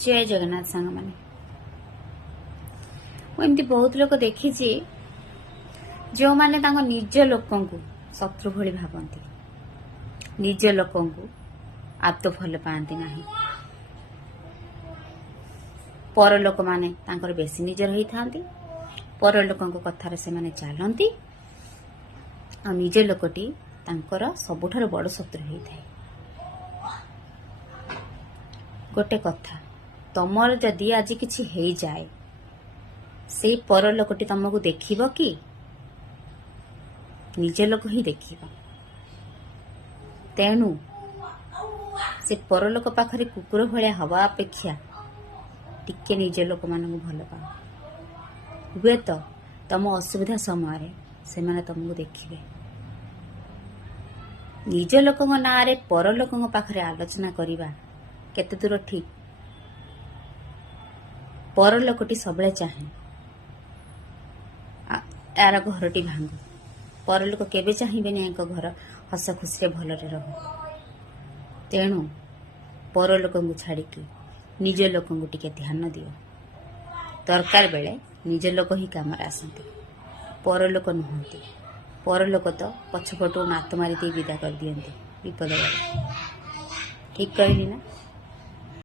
जय जगन्नाथ सांग माने एमती बहुत लोक देखी जो माने तांको निज लोकों को शत्रु भली भावती निज लोकों को आदौ भल पाती ना पर लोक माने तांकर बेसी निजर होई थांती पर लोकों कथार से माने चलती आ निज लोकटी तांकर सबुठार बड़ शत्रु होता है। गोटे कथा तमर जदि आज किछि हेई जाए से पर लोकटी तुमको देखिब कि निज लोक ही देखिब। तेणु से पर लोक पाखरे कुकुर भलिया हवा अपेक्षा टिके निज लोक मानू भल पाओ हुए तो तुम असुविधा समय से माने तुमको देखिबे। निज लोक ना रे पर लोक पाखरे आलोचना करिबा केते दूर ठीक। पर लोकटी सबले चाहे यार घरटी भांगू पर लोक केबे चाहिए घर हस खुशी भलरे रह। तेणु पर लोक छाड़ी निज लोक टिके ध्यान दियो। दरकार बेले निज लोक ही काम आसती पर लोक नुहति। पर लोक तो पछपटू नात मारी विदा कर दियंती विपद। ठीक कहली ना।